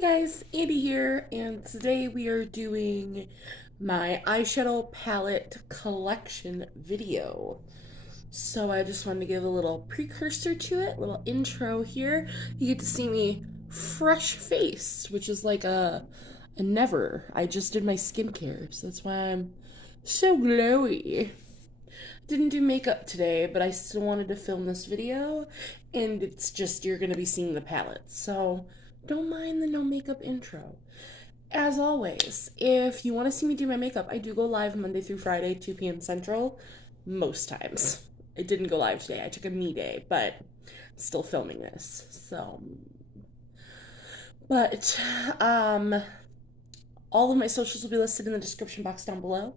Hey guys, Andy here, and today we are doing my eyeshadow palette collection video. So I just wanted to give a little precursor to it, a little intro here. You get to see me fresh faced, which is like a never. I just did my skincare, so that's why I'm so glowy. Didn't do makeup today, but I still wanted to film this video, and it's just you're gonna be seeing the palette, so don't mind the no makeup intro. As always, if you want to see me do my makeup, I do go live Monday through Friday, 2 p.m. Central, most times. I didn't go live today. I took a me day, but I'm still filming this. But all of my socials will be listed in the description box down below.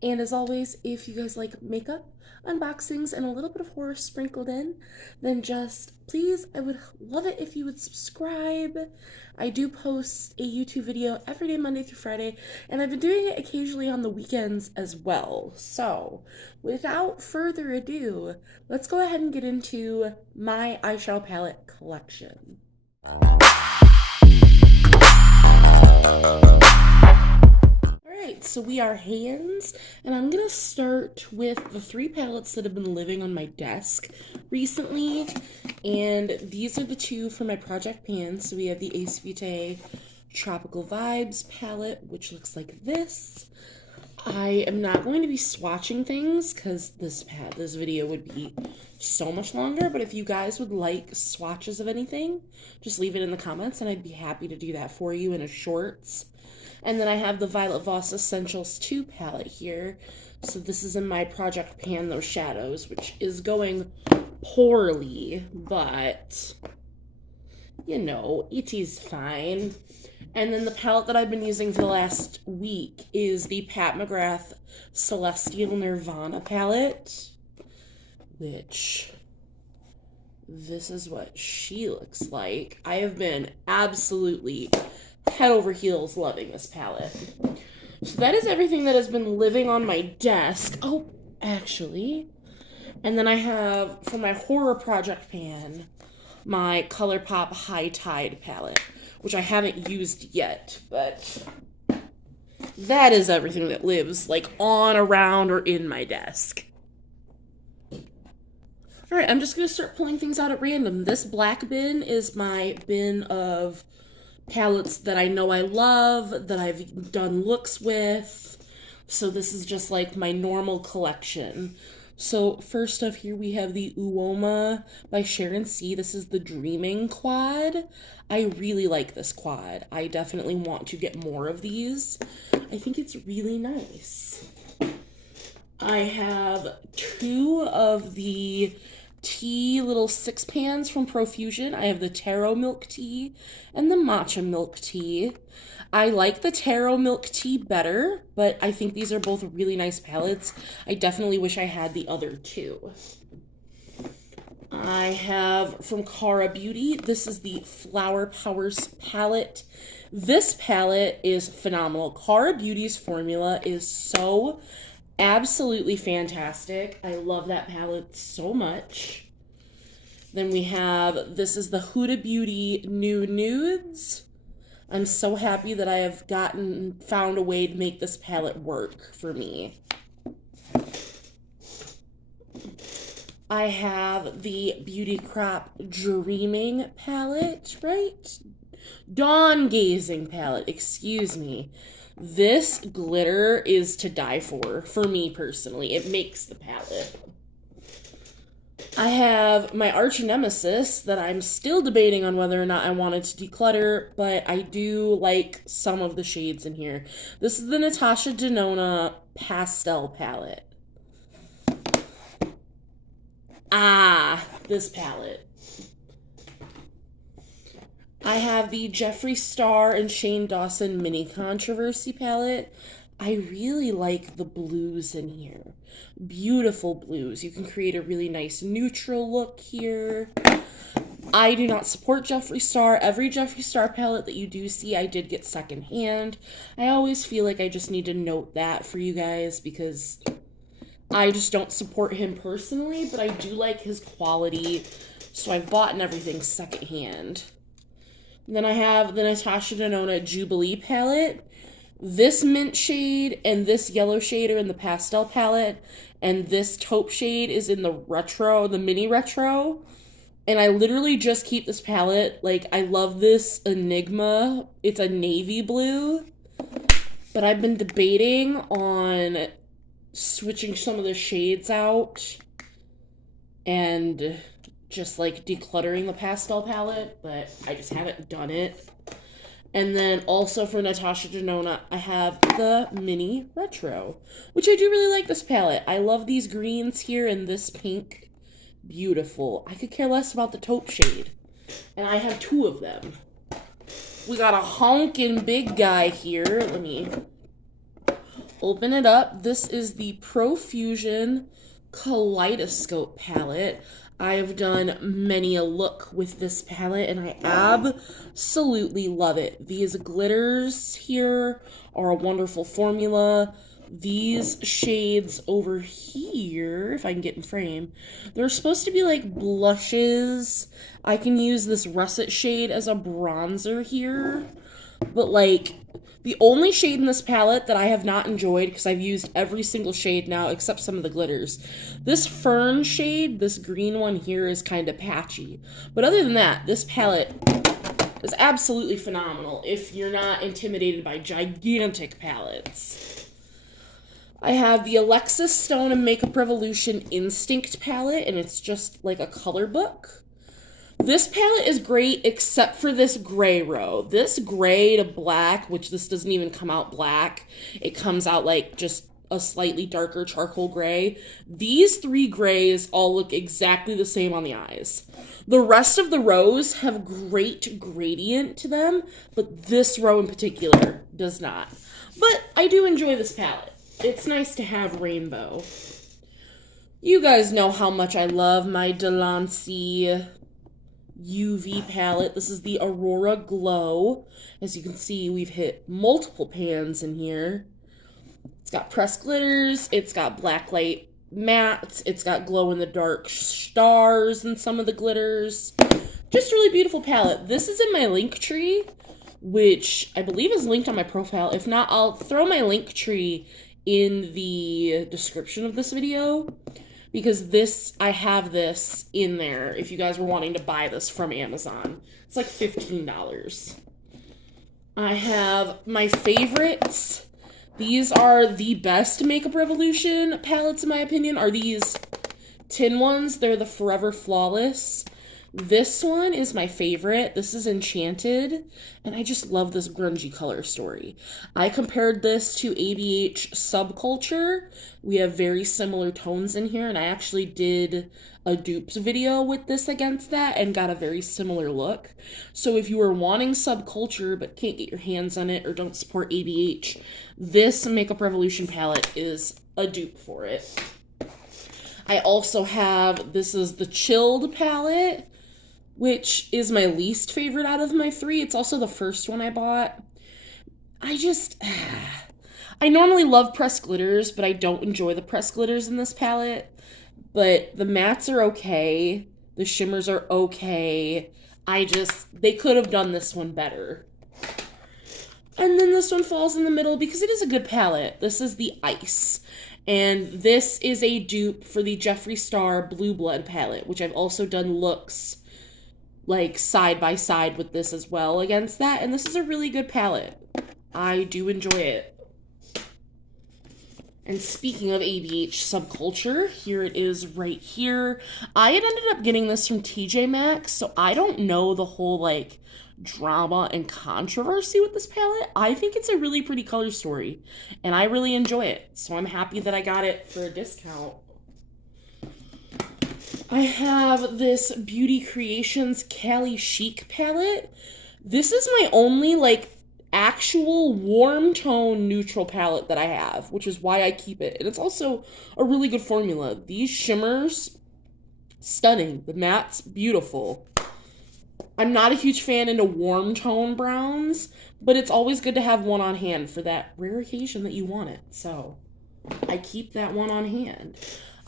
And as always, if you guys like makeup, unboxings, and a little bit of horror sprinkled in, then just please, I would love it if you would subscribe. I do post a YouTube video every day, Monday through Friday, and I've been doing it occasionally on the weekends as well. So without further ado, let's go ahead and get into my eyeshadow palette collection. Alright, so we are hands, and I'm going to start with the 3 palettes that have been living on my desk recently, and these are the 2 for my project pans. So we have the Ace Beauté Tropical Vibes palette, which looks like this. I am not going to be swatching things because this video would be so much longer, but if you guys would like swatches of anything, just leave it in the comments and I'd be happy to do that for you in a shorts. And then I have the Violet Voss Essentials 2 palette here. So this is in my Project Pan Those Shadows, which is going poorly, but you know, it is fine. And then the palette that I've been using for the last week is the Pat McGrath Celestial Nirvana palette, which this is what she looks like. I have been absolutely head over heels loving this palette. So that is everything that has been living on my desk. Oh, actually. And then I have, for my horror project pan, my ColourPop High Tide palette, which I haven't used yet, but that is everything that lives, like, on, around, or in my desk. Alright, I'm just going to start pulling things out at random. This black bin is my bin of palettes that I know I love, that I've done looks with. So this is just like my normal collection. So first up here we have the Uoma by Sharon C. This is the Dreaming quad. I really like this quad. I definitely want to get more of these. I think it's really nice. I have 2 of the tea little 6 pans from Profusion. I have the taro milk tea and the matcha milk tea. I like the taro milk tea better, but I think these are both really nice palettes. I definitely wish I had the other 2. I have from Cara Beauty, this is the Flower Powers palette. This palette is phenomenal. Cara Beauty's formula is so absolutely fantastic. I love that palette so much. Then we have, this is the Huda Beauty New Nudes. I'm so happy that I have found a way to make this palette work for me. I have the Beauty Crop Dreaming palette, right? Dawn Gazing palette, excuse me. This glitter is to die for me personally. It makes the palette. I have my arch nemesis that I'm still debating on whether or not I wanted to declutter, but I do like some of the shades in here. This is the Natasha Denona Pastel palette. This palette. I have the Jeffree Star and Shane Dawson Mini Controversy palette. I really like the blues in here. Beautiful blues. You can create a really nice neutral look here. I do not support Jeffree Star. Every Jeffree Star palette that you do see, I did get secondhand. I always feel like I just need to note that for you guys because I just don't support him personally, but I do like his quality, so I've bought everything secondhand. Then I have the Natasha Denona Jubilee palette. This mint shade and this yellow shade are in the pastel palette, and this taupe shade is in the retro, the mini retro. And I literally just keep this palette. Like, I love this Enigma. It's a navy blue. But I've been debating on switching some of the shades out and just, like, decluttering the pastel palette. But I just haven't done it. And then also for Natasha Denona, I have the mini retro, which I do really like this palette. I love these greens here and this pink. Beautiful. I could care less about the taupe shade. And I have 2 of them. We got a honkin' big guy here. Let me open it up. This is the Profusion Kaleidoscope palette. I've done many a look with this palette, and I absolutely love it. These glitters here are a wonderful formula. These shades over here, if I can get in frame, they're supposed to be like blushes. I can use this russet shade as a bronzer here, but like the only shade in this palette that I have not enjoyed, because I've used every single shade now except some of the glitters, this fern shade, this green one here, is kind of patchy. But other than that, this palette is absolutely phenomenal if you're not intimidated by gigantic palettes. I have the Alexis Stone and Makeup Revolution Instinct palette, and it's just like a color book. This palette is great except for this gray row. This gray to black, which this doesn't even come out black. It comes out like just a slightly darker charcoal gray. These 3 grays all look exactly the same on the eyes. The rest of the rows have great gradient to them, but this row in particular does not. But I do enjoy this palette. It's nice to have rainbow. You guys know how much I love my Delancey UV palette. This is the Aurora Glow. As you can see, we've hit multiple pans in here. It's got pressed glitters, it's got blacklight mattes, it's got glow-in-the-dark stars in some of the glitters. Just a really beautiful palette. This is in my link tree, which I believe is linked on my profile. If not, I'll throw my link tree in the description of this video, because this, I have this in there if you guys were wanting to buy this from Amazon. It's like $15. I have my favorites. These are the best Makeup Revolution palettes, in my opinion, are these tin ones. They're the Forever Flawless. This one is my favorite. This is Enchanted, and I just love this grungy color story. I compared this to ABH Subculture. We have very similar tones in here, and I actually did a dupes video with this against that and got a very similar look. So if you are wanting Subculture but can't get your hands on it or don't support ABH, this Makeup Revolution palette is a dupe for it. I also have, this is the Chilled palette, which is my least favorite out of my 3. It's also the first one I bought. I normally love pressed glitters, but I don't enjoy the pressed glitters in this palette. But the mattes are okay. The shimmers are okay. They could have done this one better. And then this one falls in the middle because it is a good palette. This is the Ice. And this is a dupe for the Jeffree Star Blue Blood palette, which I've also done looks like side by side with this as well against that. And this is a really good palette. I do enjoy it. And speaking of ABH Subculture, here it is right here. I had ended up getting this from TJ Maxx, so I don't know the whole like drama and controversy with this palette. I think it's a really pretty color story, and I really enjoy it. So I'm happy that I got it for a discount. I have this Beauty Creations Kaale Chic palette. This is my only like actual warm tone neutral palette that I have, which is why I keep it. And it's also a really good formula. These shimmers, stunning. The matte's beautiful. I'm not a huge fan into warm tone browns, but it's always good to have one on hand for that rare occasion that you want it. So I keep that one on hand.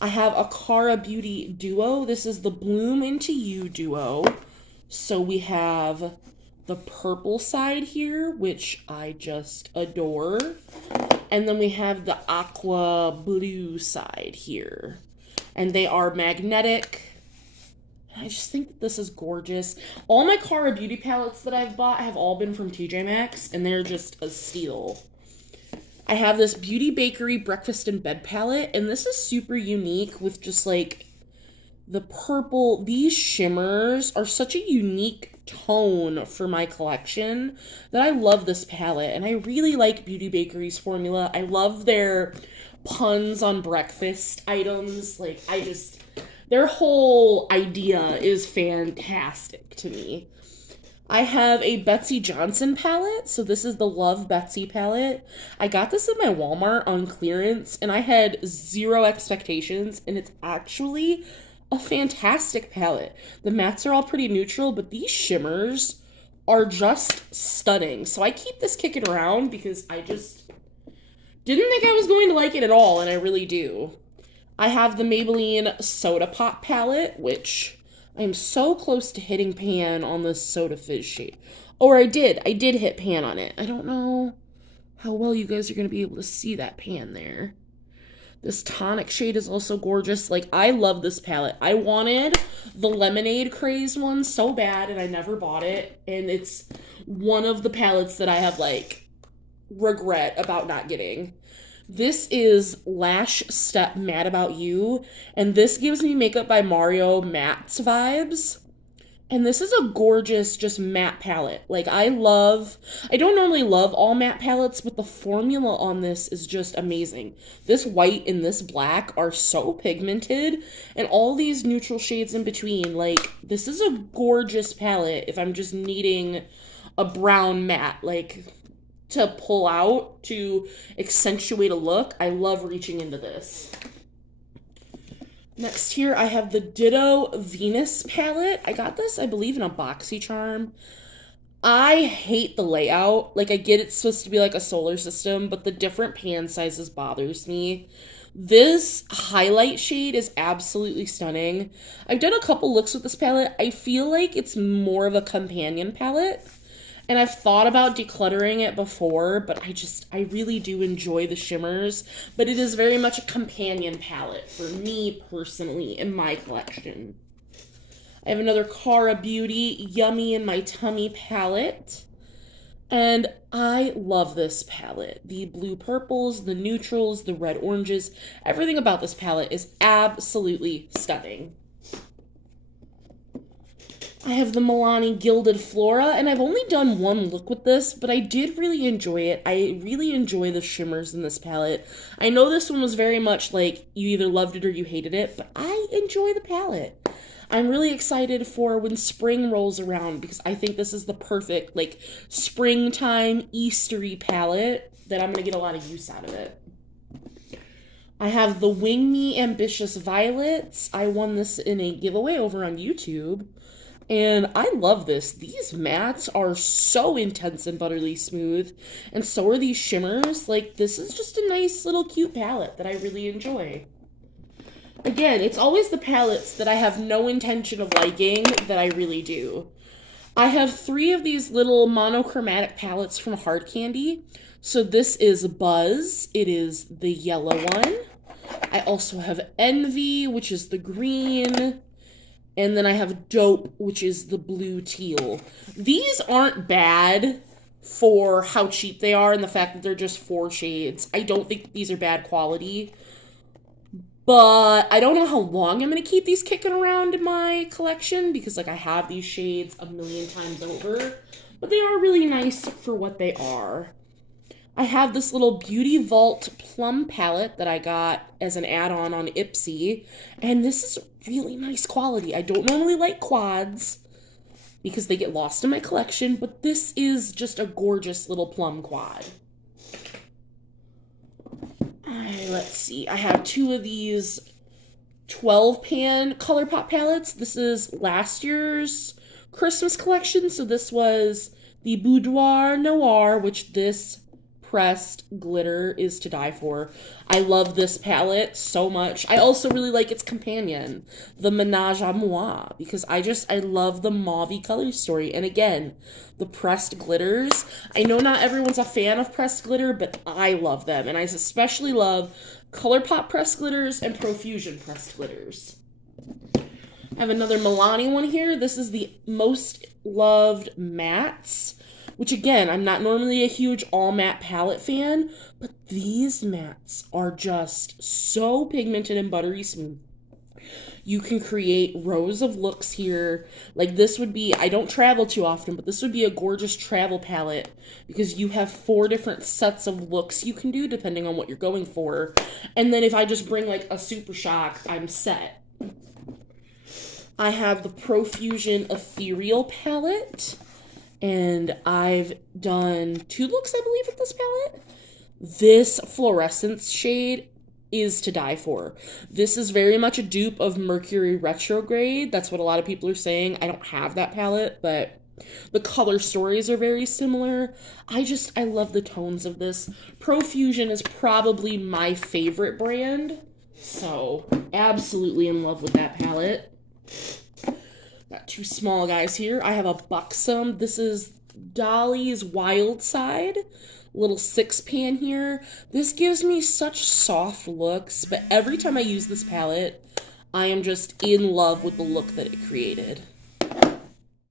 I have a Cara Beauty Duo. This is the Bloom Into You Duo. So we have the purple side here, which I just adore. And then we have the aqua blue side here. And they are magnetic. I just think that this is gorgeous. All my Cara Beauty palettes that I've bought have all been from TJ Maxx, and they're just a steal. I have this Beauty Bakery Breakfast in Bed palette, and this is super unique with just like the purple. These shimmers are such a unique tone for my collection that I love this palette, and I really like Beauty Bakery's formula. I love their puns on breakfast items. Like, their whole idea is fantastic to me. I have a Betsy Johnson palette, so this is the Love Betsy palette. I got this in my Walmart on clearance, and I had zero expectations, and it's actually a fantastic palette. The mattes are all pretty neutral, but these shimmers are just stunning. So I keep this kicking around because I just didn't think I was going to like it at all, and I really do. I have the Maybelline Soda Pop palette, which I am so close to hitting pan on this Soda Fizz shade. Or I did hit pan on it. I don't know how well you guys are going to be able to see that pan there. This tonic shade is also gorgeous. Like, I love this palette. I wanted the Lemonade Craze one so bad, and I never bought it. And it's one of the palettes that I have, like, regret about not getting. This is Lash Step Mad About You, and this gives me Makeup by Mario mattes vibes. And this is a gorgeous, just matte palette. Like, I don't normally love all matte palettes, but the formula on this is just amazing. This white and this black are so pigmented, and all these neutral shades in between. Like, this is a gorgeous palette if I'm just needing a brown matte, like, to pull out to accentuate a look. I love reaching into this. Next here, I have the Ditto Venus palette. I got this, I believe, in a BoxyCharm. I hate the layout. Like, I get it's supposed to be like a solar system, but the different pan sizes bothers me. This highlight shade is absolutely stunning. I've done a couple looks with this palette. I feel like it's more of a companion palette. And I've thought about decluttering it before, but I really do enjoy the shimmers. But it is very much a companion palette for me personally in my collection. I have another Cara Beauty Yummy in My Tummy palette. And I love this palette. The blue purples, the neutrals, the red oranges, everything about this palette is absolutely stunning. I have the Milani Gilded Flora, and I've only done one look with this, but I did really enjoy it. I really enjoy the shimmers in this palette. I know this one was very much like you either loved it or you hated it, but I enjoy the palette. I'm really excited for when spring rolls around because I think this is the perfect, like, springtime Eastery palette that I'm going to get a lot of use out of it. I have the Wing Me Ambitious Violets. I won this in a giveaway over on YouTube. And I love this. These mattes are so intense and butterly smooth. And so are these shimmers. Like, this is just a nice little cute palette that I really enjoy. Again, it's always the palettes that I have no intention of liking that I really do. I have 3 of these little monochromatic palettes from Hard Candy. So this is Buzz. It is the yellow one. I also have Envy, which is the green. And then I have Dope, which is the blue teal. These aren't bad for how cheap they are and the fact that they're just 4 shades. I don't think these are bad quality. But I don't know how long I'm going to keep these kicking around in my collection because, like, I have these shades a million times over. But they are really nice for what they are. I have this little Beauty Vault Plum palette that I got as an add-on on Ipsy, and this is really nice quality. I don't normally like quads because they get lost in my collection, but this is just a gorgeous little plum quad. Let's see. I have 2 of these 12-pan ColourPop palettes. This is last year's Christmas collection, so this was the Boudoir Noir, which this pressed glitter is to die for. I love this palette so much. I also really like its companion, the Ménage à Moi, because I love the mauve color story. And again, the pressed glitters. I know not everyone's a fan of pressed glitter, but I love them. And I especially love ColourPop pressed glitters and Profusion pressed glitters. I have another Milani one here. This is the Most Loved Mattes, which again, I'm not normally a huge all matte palette fan, but these mattes are just so pigmented and buttery smooth. You can create rows of looks here. Like this would be, I don't travel too often, but this would be a gorgeous travel palette because you have 4 different sets of looks you can do depending on what you're going for. And then if I just bring like a Super Shock, I'm set. I have the Profusion Ethereal palette, and I've done 2 looks, I believe, with this palette. This fluorescence shade is to die for. This is very much a dupe of Mercury Retrograde. That's what a lot of people are saying. I don't have that palette, but the color stories are very similar. I love the tones of this. Profusion is probably my favorite brand, so absolutely in love with that palette. Got 2 small guys here. I have a Buxom. This is Dolly's Wild Side. Little 6-pan here. This gives me such soft looks, but every time I use this palette, I am just in love with the look that it created.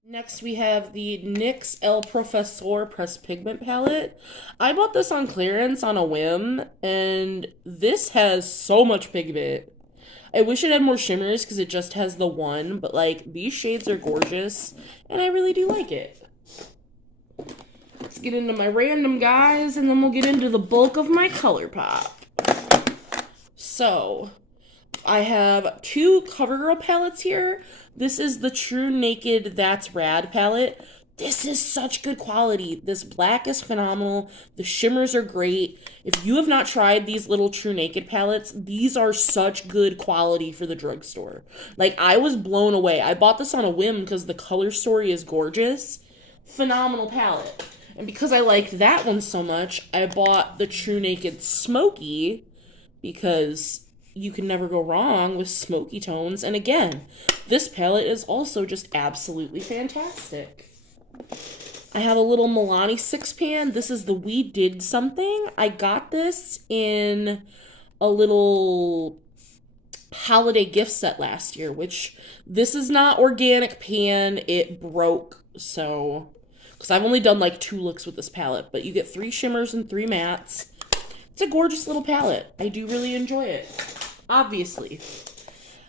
Next, we have the NYX El Professor Pressed Pigment Palette. I bought this on clearance on a whim, and this has so much pigment. I wish it had more shimmers because it just has the one, but like these shades are gorgeous, and I really do like it. Let's get into my random guys, and then we'll get into the bulk of my ColourPop. So, I have 2 CoverGirl palettes here. This is the True Naked That's Rad palette. This is such good quality. This black is phenomenal. The shimmers are great. If you have not tried these little True Naked palettes, these are such good quality for the drugstore. Like, I was blown away. I bought this on a whim because the color story is gorgeous. Phenomenal palette. And because I liked that one so much, I bought the True Naked Smoky because you can never go wrong with smoky tones. And again, this palette is also just absolutely fantastic. I have a little Milani 6-pan. This is the We Did Something. I got this in a little holiday gift set last year, which this is not organic pan. It broke, so... because I've only done like 2 looks with this palette, but you get 3 shimmers and 3 mattes. It's a gorgeous little palette. I do really enjoy it, obviously.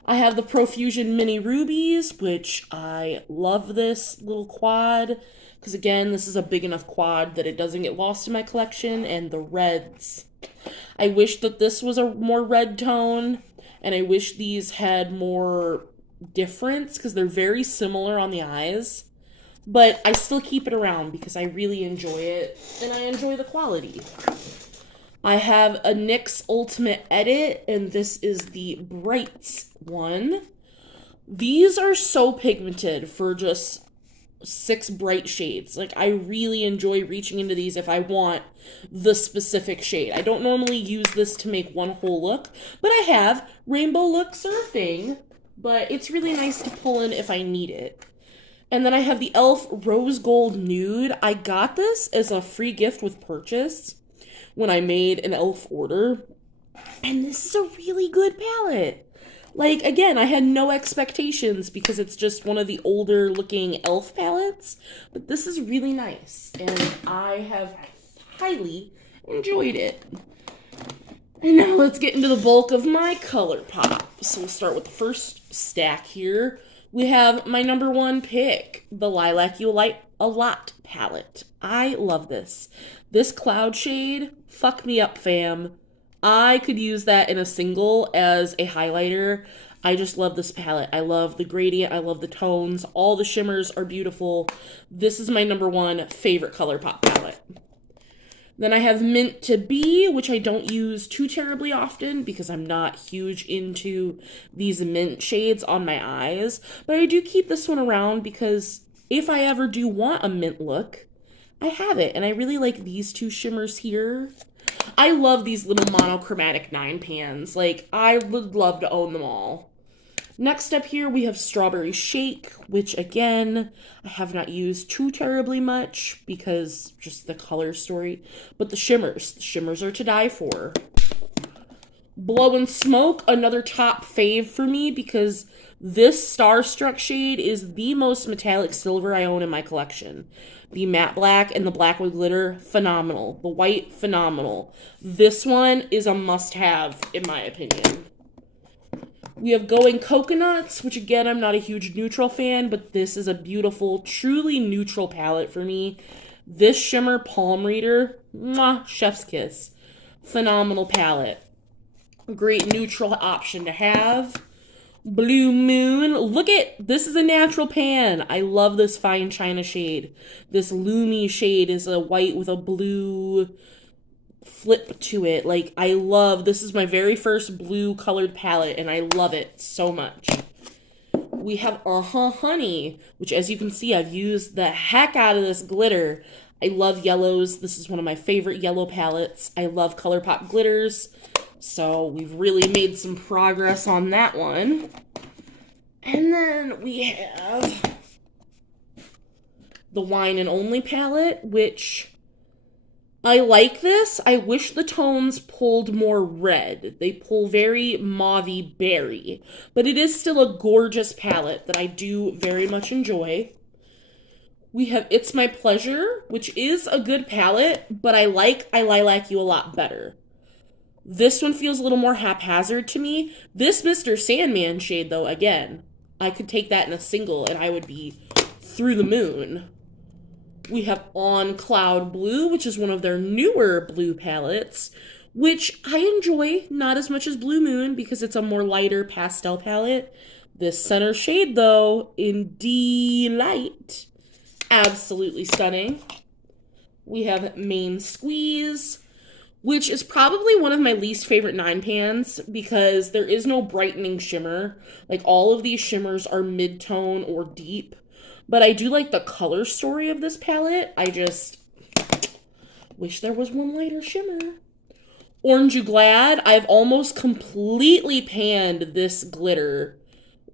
I have the Profusion Mini Rubies, which I love this little quad, because again, this is a big enough quad that it doesn't get lost in my collection, and the reds. I wish that this was a more red tone, and I wish these had more difference, because they're very similar on the eyes. But I still keep it around because I really enjoy it, and I enjoy the quality. I have a NYX Ultimate Edit, and this is the Brights one. These are so pigmented for just 6 bright shades. Like, I really enjoy reaching into these if I want the specific shade. I don't normally use this to make one whole look, but I have. Rainbow looks are a thing, but it's really nice to pull in if I need it. And then I have the e.l.f. Rose Gold Nude. I got this as a free gift with purchase when I made an e.l.f. order. And this is a really good palette. Like, again, I had no expectations because it's just one of the older looking e.l.f. palettes. But this is really nice. And I have highly enjoyed it. And now let's get into the bulk of my ColourPop. So we'll start with the first stack here. We have my number 1 pick, the Lilac You Like a Lot palette. I love this. This cloud shade, fuck me up, fam. I could use that in a single as a highlighter. I just love this palette. I love the gradient. I love the tones. All the shimmers are beautiful. This is my number 1 favorite ColourPop palette. Then I have Mint to Be, which I don't use too terribly often because I'm not huge into these mint shades on my eyes. But I do keep this one around because if I ever do want a mint look, I have it, and I really like these two shimmers here. I love these little monochromatic 9 pans. Like, I would love to own them all. Next up here, we have Strawberry Shake, which again, I have not used too terribly much because just the color story. But the shimmers are to die for. Blow and Smoke, another top fave for me because this Starstruck shade is the most metallic silver I own in my collection. The matte black and the black with glitter, phenomenal. The white, phenomenal. This one is a must-have, in my opinion. We have Going Coconuts, which again, I'm not a huge neutral fan, but this is a beautiful, truly neutral palette for me. This shimmer Palm Reader, mwah, chef's kiss. Phenomenal palette. Great neutral option to have. Blue Moon. Look at, this is a natural pan. I love this fine china shade. This Lumi shade is a white with a blue flip to it. Like, I love, this is my very first blue colored palette, and I love it so much. We have Honey, which as you can see, I've used the heck out of this glitter. I love yellows. This is one of my favorite yellow palettes. I love ColourPop glitters. So we've really made some progress on that one. And then we have the Wine and Only palette, which I like this. I wish the tones pulled more red. They pull very mauve-y berry. But it is still a gorgeous palette that I do very much enjoy. We have It's My Pleasure, which is a good palette, but I like I Lilac You a lot better. This one feels a little more haphazard to me. This Mr. Sandman shade, though, again, I could take that in a single and I would be through the moon. We have On Cloud Blue, which is one of their newer blue palettes, which I enjoy not as much as Blue Moon because it's a more lighter pastel palette. This center shade, though, in Delight, absolutely stunning. We have Main Squeeze, which is probably one of my least favorite 9 pans because there is no brightening shimmer. Like, all of these shimmers are mid-tone or deep. But I do like the color story of this palette. I just wish there was one lighter shimmer. Orange You Glad. I've almost completely panned this glitter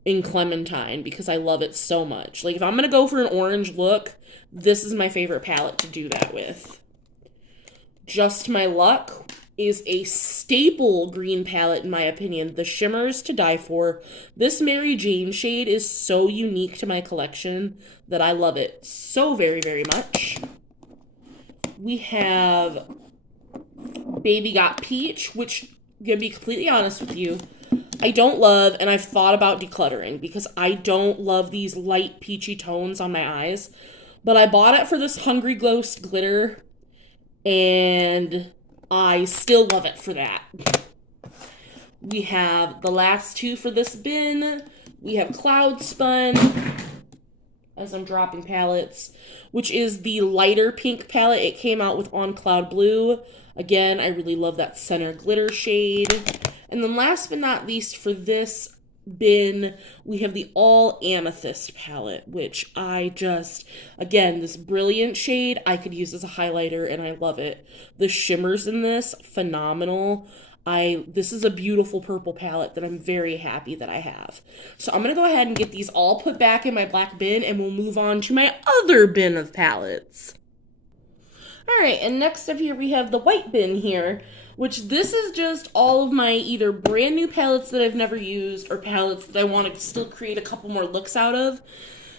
in Clementine because I love it so much. Like, if I'm going to go for an orange look, this is my favorite palette to do that with. Just My Luck is a staple green palette in my opinion. The shimmers to die for. This Mary Jane shade is so unique to my collection that I love it so very, very much. We have Baby Got Peach, which, I'm gonna be completely honest with you, I don't love, and I've thought about decluttering because I don't love these light peachy tones on my eyes. But I bought it for this Hungry Ghost glitter, and I still love it for that. We have the last two for this bin. We have Cloud Spun, as I'm dropping palettes, which is the lighter pink palette. It came out with On Cloud Blue. Again, I really love that center glitter shade. And then last but not least for this bin, we have the All Amethyst palette, which I just, again, this brilliant shade I could use as a highlighter and I love it. The shimmers in this, phenomenal. This is a beautiful purple palette that I'm very happy that I have. So I'm going to go ahead and get these all put back in my black bin and we'll move on to my other bin of palettes. Alright, and next up here we have the white bin here, which this is just all of my either brand new palettes that I've never used or palettes that I want to still create a couple more looks out of.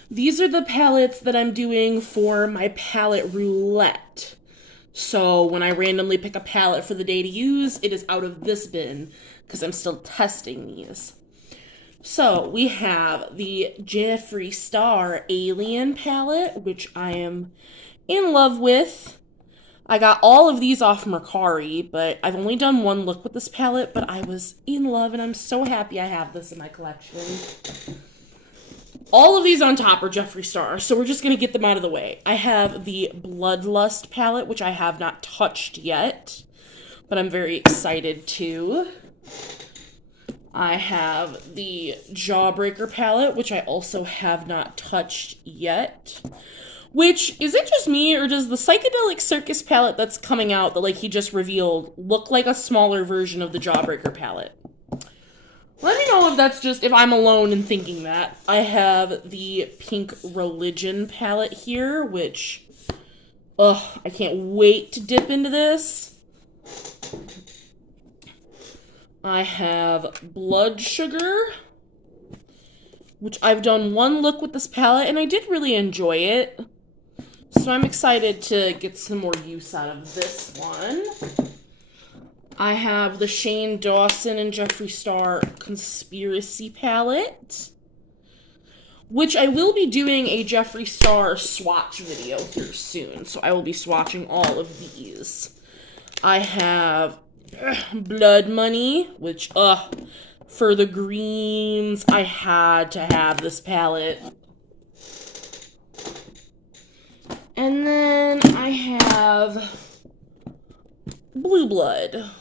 These are the palettes that I'm doing for my palette roulette. So when I randomly pick a palette for the day to use, it is out of this bin because I'm still testing these. So we have the Jeffree Star Alien palette, which I am in love with. I got all of these off Mercari, but I've only done one look with this palette, but I was in love, and I'm so happy I have this in my collection. All of these on top are Jeffree Star, so we're just going to get them out of the way. I have the Bloodlust palette, which I have not touched yet, but I'm very excited to. I have the Jawbreaker palette, which I also have not touched yet. Which, is it just me, or does the Psychedelic Circus palette that's coming out that, like, he just revealed look like a smaller version of the Jawbreaker palette? Let me know if that's just, if I'm alone in thinking that. I have the Pink Religion palette here, which, I can't wait to dip into this. I have Blood Sugar, which I've done one look with this palette, and I did really enjoy it. So I'm excited to get some more use out of this one. I have the Shane Dawson and Jeffree Star Conspiracy palette, which I will be doing a Jeffree Star swatch video here soon. So I will be swatching all of these. I have Blood Money, which, for the greens, I had to have this palette. And then I have Blue Blood,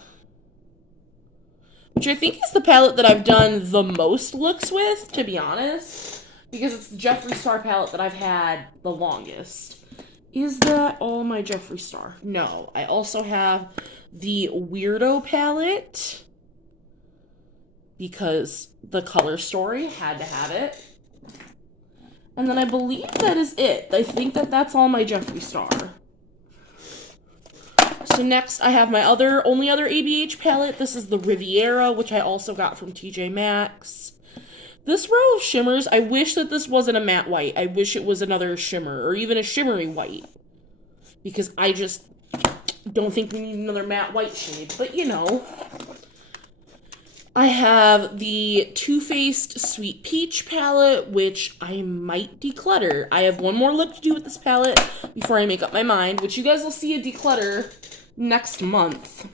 which I think is the palette that I've done the most looks with, to be honest, because it's the Jeffree Star palette that I've had the longest. Is that all my Jeffree Star? No. I also have the Weirdo palette, because the Color Story had to have it. And then I believe that is it. I think that that's all my Jeffree Star. So next I have my only other ABH palette. This is the Riviera, which I also got from TJ Maxx. This row of shimmers, I wish that this wasn't a matte white. I wish it was another shimmer, or even a shimmery white. Because I just don't think we need another matte white shade, but you know. I have the Too Faced Sweet Peach palette, which I might declutter. I have one more look to do with this palette before I make up my mind, which you guys will see a declutter next month.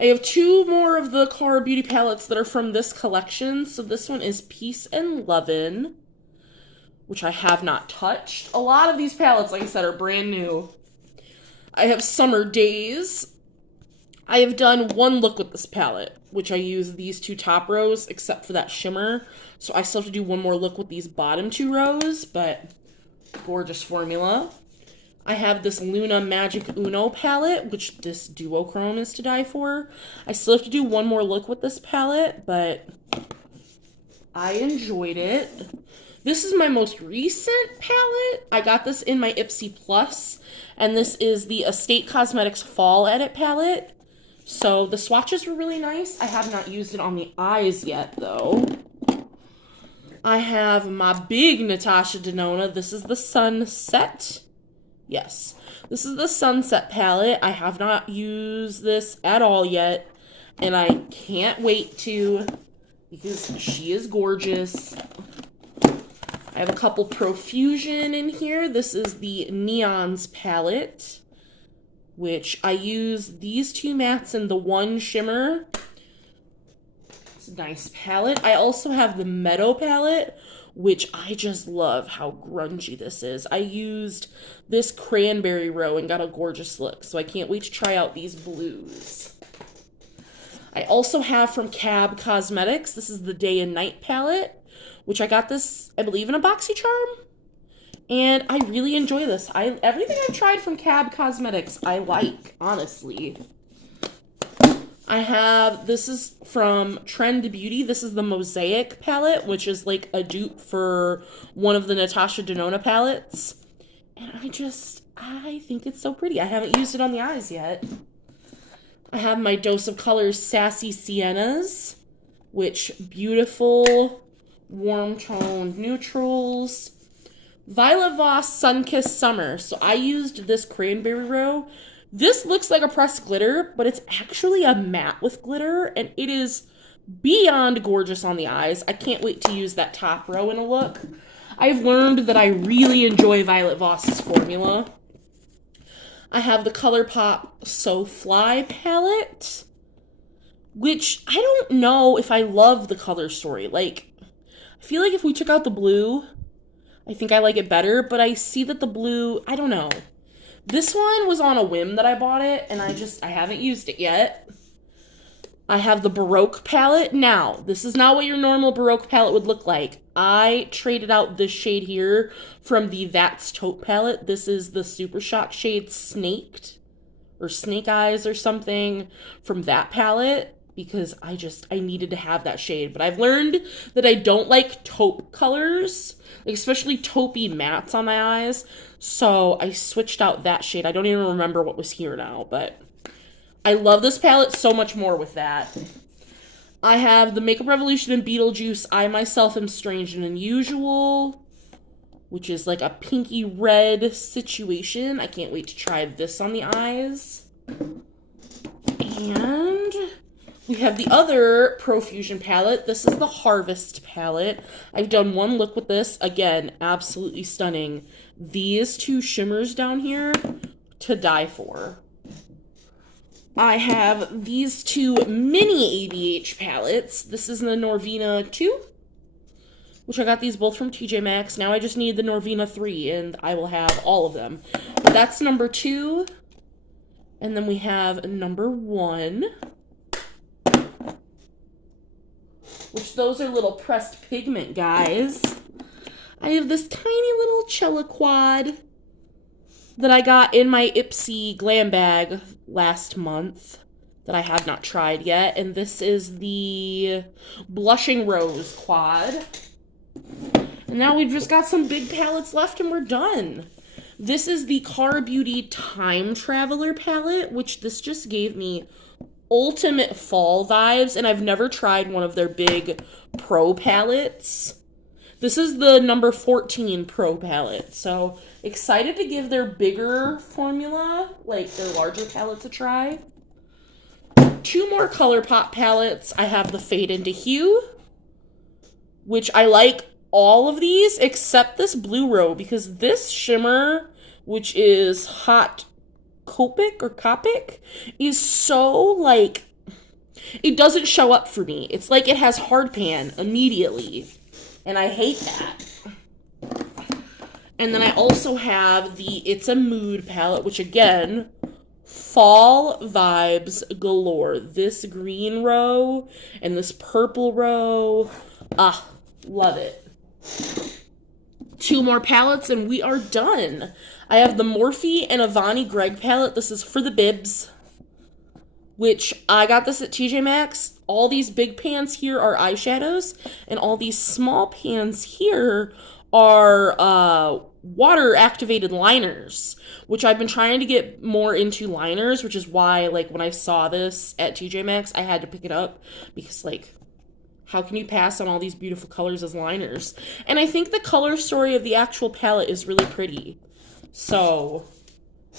I have two more of the Kara Beauty palettes that are from this collection. So this one is Peace and Lovin', which I have not touched. A lot of these palettes, like I said, are brand new. I have Summer Days. I have done one look with this palette, which I use these two top rows, except for that shimmer. So I still have to do one more look with these bottom two rows, but gorgeous formula. I have this Luna Magic Uno palette, which this duochrome is to die for. I still have to do one more look with this palette, but I enjoyed it. This is my most recent palette. I got this in my Ipsy Plus, and this is the Estate Cosmetics Fall Edit palette. So the swatches were really nice. I have not used it on the eyes yet, though. I have my big Natasha Denona. This is the Sunset. Yes, this is the Sunset palette. I have not used this at all yet, and I can't wait to, because she is gorgeous. I have a couple Profusion in here. This is the Neons palette, which I use these two mattes and the one shimmer. It's a nice palette. I also have the Meadow palette, which I just love how grungy this is. I used this cranberry row and got a gorgeous look, so I can't wait to try out these blues. I also have from Cab Cosmetics, this is the Day and Night palette, which I got this, I believe, in a BoxyCharm. And I really enjoy this. Everything I've tried from Cab Cosmetics, I like, honestly. I have, this is from Trend Beauty. This is the Mosaic palette, which is like a dupe for one of the Natasha Denona palettes. And I think it's so pretty. I haven't used it on the eyes yet. I have my Dose of Colors Sassy Siennas, which beautiful, warm toned neutrals. Violet Voss Sunkissed Summer. So I used this cranberry row. This looks like a pressed glitter, but it's actually a matte with glitter, and it is beyond gorgeous on the eyes. I can't wait to use that top row in a look. I've learned that I really enjoy Violet Voss's formula. I have the ColourPop So Fly palette, which I don't know if I love the color story. Like, I feel like if we took out the blue, I think I like it better, but I see that the blue, I don't know. This one was on a whim that I bought it, and I haven't used it yet. I have the Baroque palette. Now, this is not what your normal Baroque palette would look like. I traded out this shade here from the That's Taupe palette. This is the Super Shock shade Snaked, or Snake Eyes or something, from that palette, because I needed to have that shade. But I've learned that I don't like taupe colors, especially taupey mattes on my eyes, so I switched out that shade. I don't even remember what was here now, but I love this palette so much more with that. I have the Makeup Revolution and Beetlejuice I Myself Am Strange and Unusual, which is like a pinky red situation. I can't wait to try this on the eyes. And we have the other Profusion palette. This is the Harvest palette. I've done one look with this. Again, absolutely stunning. These two shimmers down here, to die for. I have these two mini ABH palettes. This is the Norvina 2, which I got these both from TJ Maxx. Now I just need the Norvina 3, and I will have all of them. That's number 2. And then we have number 1, which those are little pressed pigment, guys. I have this tiny little Cella Quad that I got in my Ipsy glam bag last month that I have not tried yet. And this is the Blushing Rose Quad. And now we've just got some big palettes left and we're done. This is the Cara Beauty Time Traveler palette, which this just gave me ultimate fall vibes, and I've never tried one of their big pro palettes. This is the number 14 pro palette, so excited to give their bigger formula, like their larger palette, a try. 2 more ColourPop palettes. I have the Fade into Hue, which I like all of these except this Blue Row, because this shimmer, which is Hot Copic, is so, like, it doesn't show up for me. It's like it has hard pan immediately, and I hate that. And then I also have the It's a Mood palette, which again, fall vibes galore. This green row and this purple row, love it. 2 more palettes and we are done. I have the Morphe and Avani Greg palette. This is for the bibs, which I got this at TJ Maxx. All these big pans here are eyeshadows, and all these small pans here are water-activated liners, which I've been trying to get more into liners, which is why, like, when I saw this at TJ Maxx, I had to pick it up, because, like, how can you pass on all these beautiful colors as liners? And I think the color story of the actual palette is really pretty. So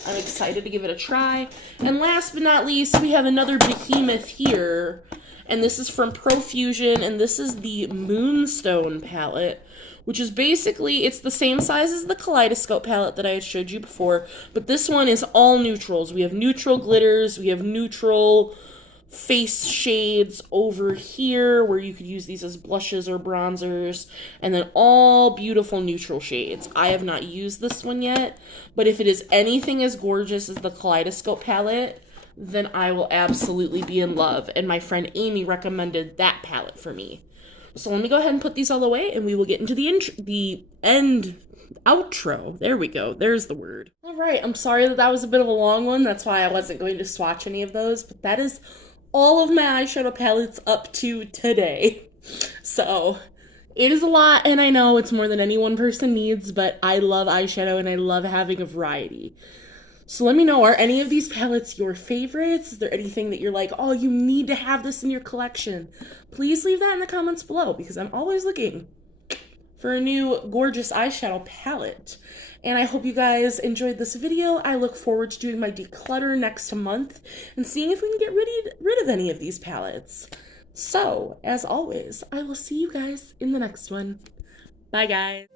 I'm excited to give it a try. And last but not least, we have another behemoth here. And this is from Profusion, and this is the Moonstone palette, which is basically, it's the same size as the Kaleidoscope palette that I had showed you before, but this one is all neutrals. We have neutral glitters, we have neutral face shades over here, where you could use these as blushes or bronzers, and then all beautiful neutral shades. I have not used this one yet, but if it is anything as gorgeous as the Kaleidoscope palette, then I will absolutely be in love, and my friend Amy recommended that palette for me. So let me go ahead and put these all away, and we will get into the outro. There we go. There's the word. All right. I'm sorry that was a bit of a long one. That's why I wasn't going to swatch any of those, but that is all of my eyeshadow palettes up to today. So it is a lot, and I know it's more than any one person needs, but I love eyeshadow and I love having a variety. So let me know, are any of these palettes your favorites? Is there anything that you're like, oh, you need to have this in your collection? Please leave that in the comments below, because I'm always looking for a new gorgeous eyeshadow palette. And I hope you guys enjoyed this video. I look forward to doing my declutter next month and seeing if we can get rid of any of these palettes. So, as always, I will see you guys in the next one. Bye, guys.